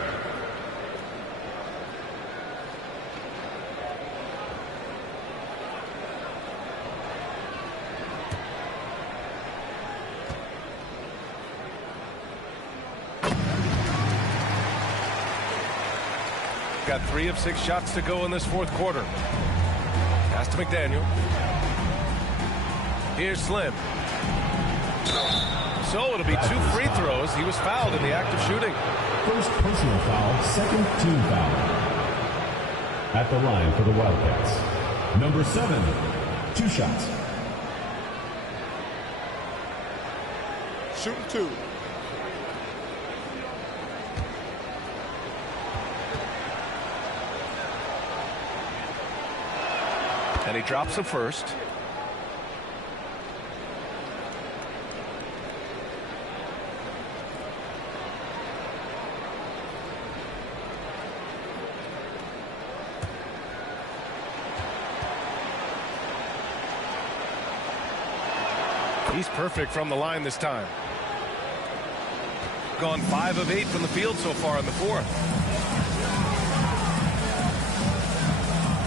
Got 3 of 6 shots to go in this fourth quarter. Pass to McDaniel. Here's Slim. So it'll be 2 free throws. He was fouled in the act of shooting. First personal foul, second team foul. At the line for the Wildcats, number 7, 2 shots. Shooting 2. And he drops the first. He's perfect from the line this time. Gone 5 of 8 from the field so far in the fourth.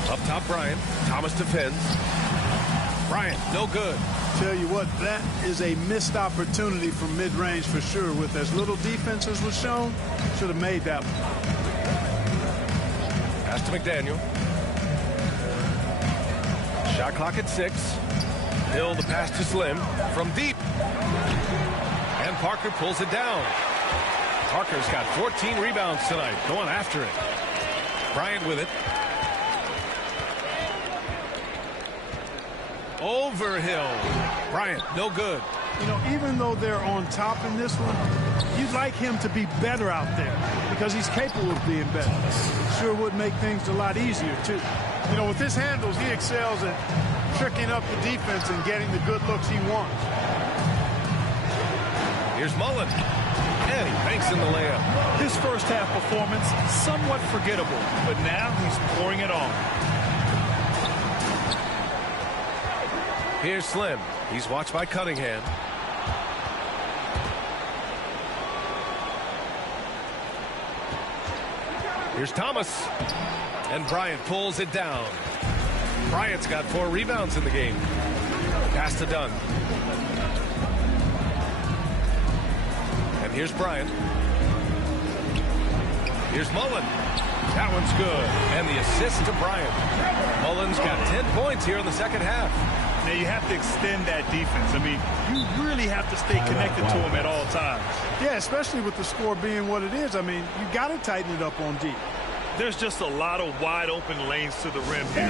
Up top, Bryant. Thomas defends. Bryant, no good. Tell you what, that is a missed opportunity from mid-range for sure. With as little defense as was shown, should have made that one. Pass to McDaniel. Shot clock at 6. Hill the pass to Slim from deep. And Parker pulls it down. Parker's got 14 rebounds tonight. Going after it. Bryant with it. Over Hill. Bryant, no good. You know, even though they're on top in this one, you'd like him to be better out there because he's capable of being better. It sure would make things a lot easier, too. You know, with his handles, he excels at tricking up the defense and getting the good looks he wants. Here's Mullen. And he banks in the layup. His first half performance, somewhat forgettable, but now he's pouring it on. Here's Slim. He's watched by Cunningham. Here's Thomas. And Bryant pulls it down. Bryant's got 4 rebounds in the game. Pass to Dunn. And here's Bryant. Here's Mullen. That one's good. And the assist to Bryant. Mullen's got 10 points here in the second half. Now you have to extend that defense. I mean, you really have to stay connected to him at all times. Yeah, especially with the score being what it is. I mean, you got to tighten it up on deep. There's just a lot of wide open lanes to the rim here.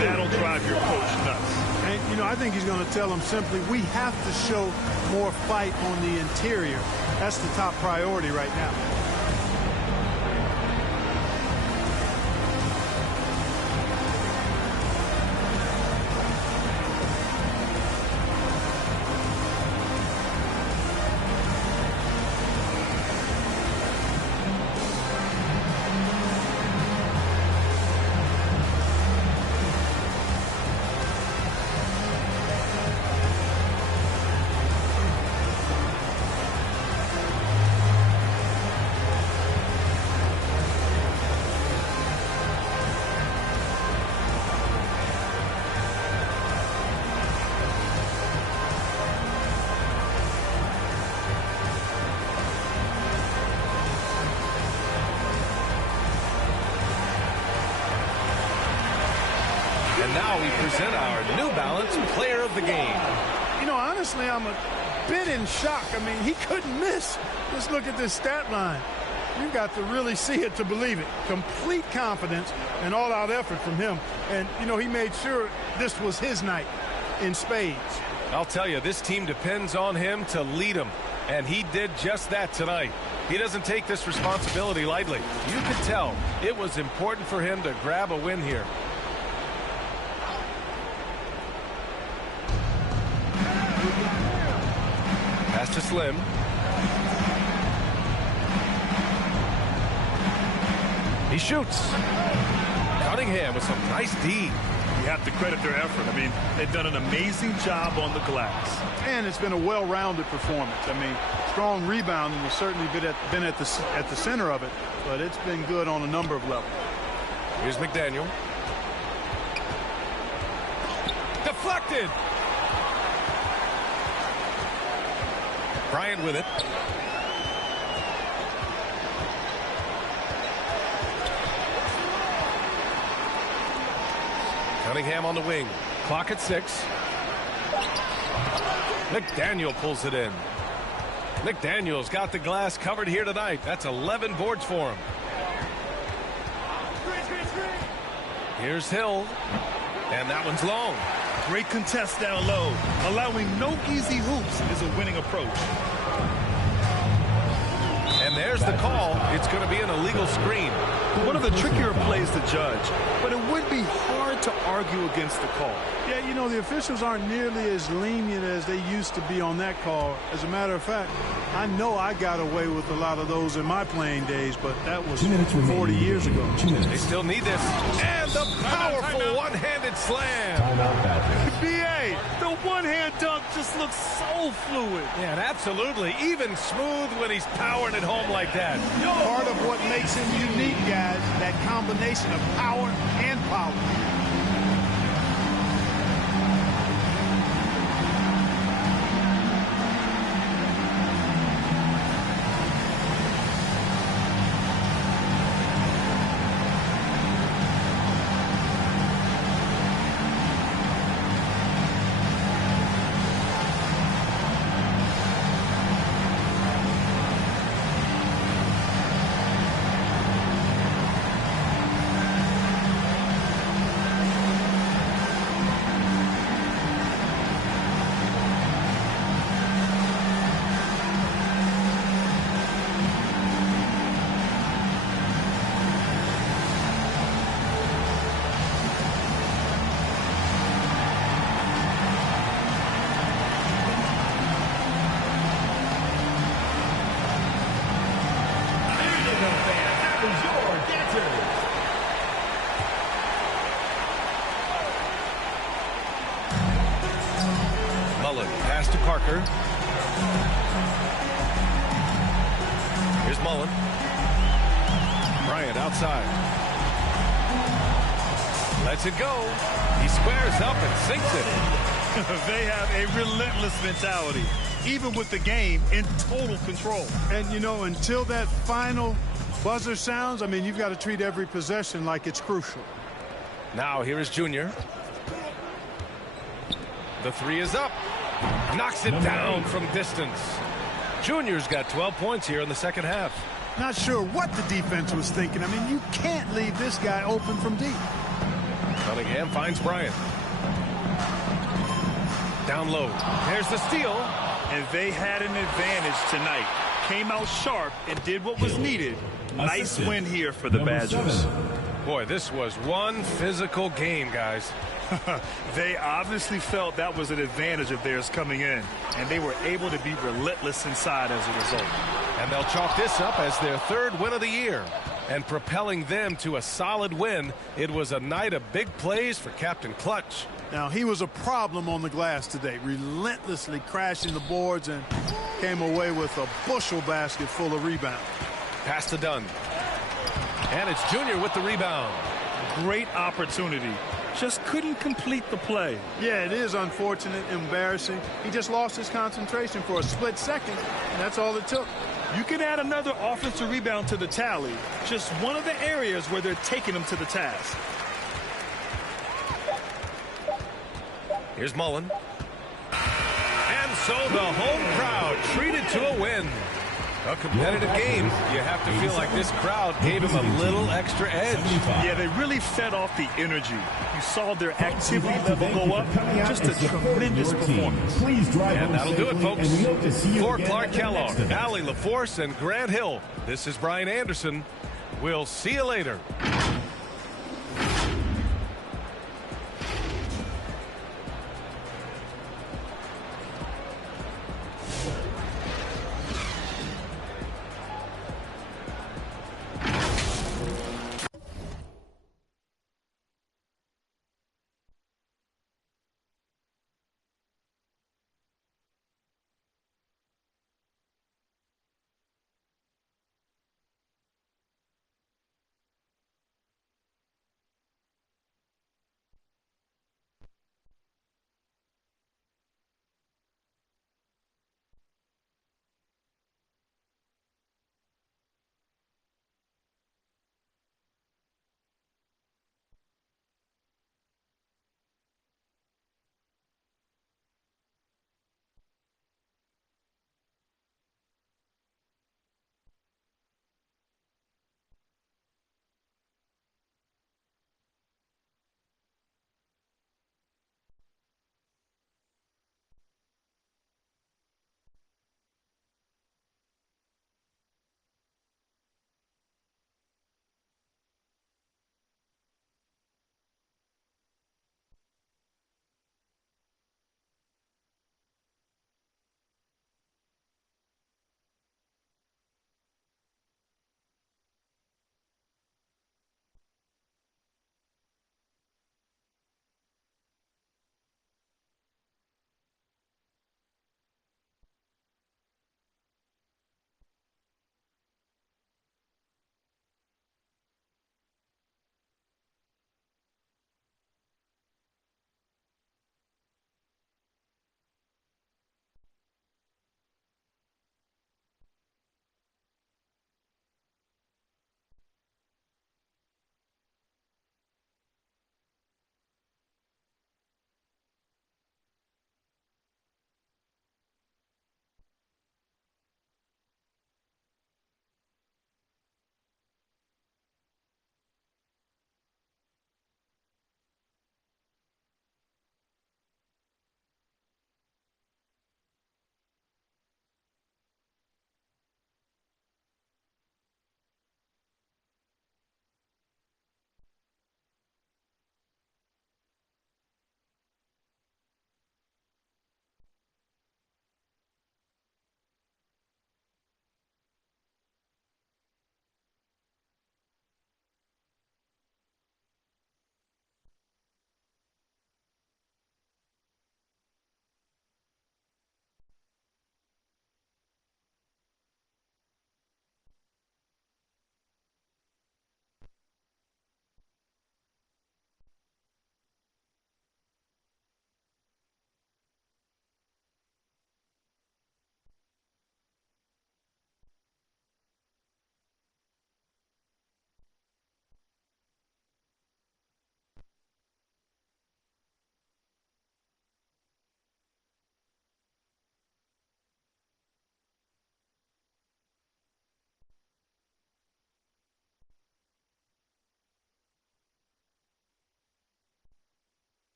That'll drive your coach nuts. And, you know, I think he's going to tell them simply, we have to show more fight on the interior. That's the top priority right now. And now we present our New Balance Player of the Game. You know, honestly, I'm a bit in shock. I mean, he couldn't miss. Let's look at this stat line. You've got to really see it to believe it. Complete confidence and all-out effort from him. And, you know, he made sure this was his night in spades. I'll tell you, this team depends on him to lead them. And he did just that tonight. He doesn't take this responsibility lightly. You could tell it was important for him to grab a win here. Pass to Slim. He shoots. Cunningham with some nice D. You have to credit their effort. I mean, they've done an amazing job on the glass. And it's been a well-rounded performance. I mean, strong rebounding has certainly been at the center of it, but it's been good on a number of levels. Here's McDaniel. Deflected. Bryant with it. Cunningham on the wing. Clock at 6. McDaniel pulls it in. McDaniel's got the glass covered here tonight. That's 11 boards for him. Here's Hill. And that one's long. Great contest down low. Allowing no easy hoops is a winning approach. And there's the call. It's going to be an illegal screen. One of the trickier plays to judge, but it would be hard to argue against the call. Yeah, you know, the officials aren't nearly as lenient as they used to be on that call. As a matter of fact, I know I got away with a lot of those in my playing days, but that was 40 years ago. They still need this. And the powerful one-handed slam. B.A., the one-hand dunk just looks so fluid. Yeah, and absolutely. Even smooth when he's powering it home like that. Part of what makes him unique, guys, that combination of power and power. Pass to Parker. Here's Mullen. Bryant outside. Lets it go. He squares up and sinks it. They have a relentless mentality, even with the game in total control. And, you know, until that final buzzer sounds, I mean, you've got to treat every possession like it's crucial. Now here is Junior. The three is up. Knocks it down from distance. Junior's got 12 points here in the second half. Not sure what the defense was thinking. I mean, you can't leave this guy open from deep. Cunningham finds Bryant. Down low. There's the steal. And they had an advantage tonight. Came out sharp and did what was needed. Nice win here for the Badgers. Boy, this was one physical game, guys. They obviously felt that was an advantage of theirs coming in, and they were able to be relentless inside as a result. And they'll chalk this up as their third win of the year. And propelling them to a solid win, it was a night of big plays for Captain Clutch. Now, he was a problem on the glass today, relentlessly crashing the boards and came away with a bushel basket full of rebounds. Pass to Dunn. And it's Junior with the rebound. Great opportunity. Just couldn't complete the play. Yeah, it is unfortunate, embarrassing. He just lost his concentration for a split second, and that's all it took. You can add another offensive rebound to the tally. Just one of the areas where they're taking him to the task. Here's Mullen. And so the home crowd treated to a win. A competitive game. You have to feel like this crowd gave him a little extra edge. Yeah, they really fed off the energy. You saw their activity level go up. Just a tremendous performance. And that'll do it, folks. For Clark Kellogg, Allie LaForce, and Grant Hill, this is Brian Anderson. We'll see you later.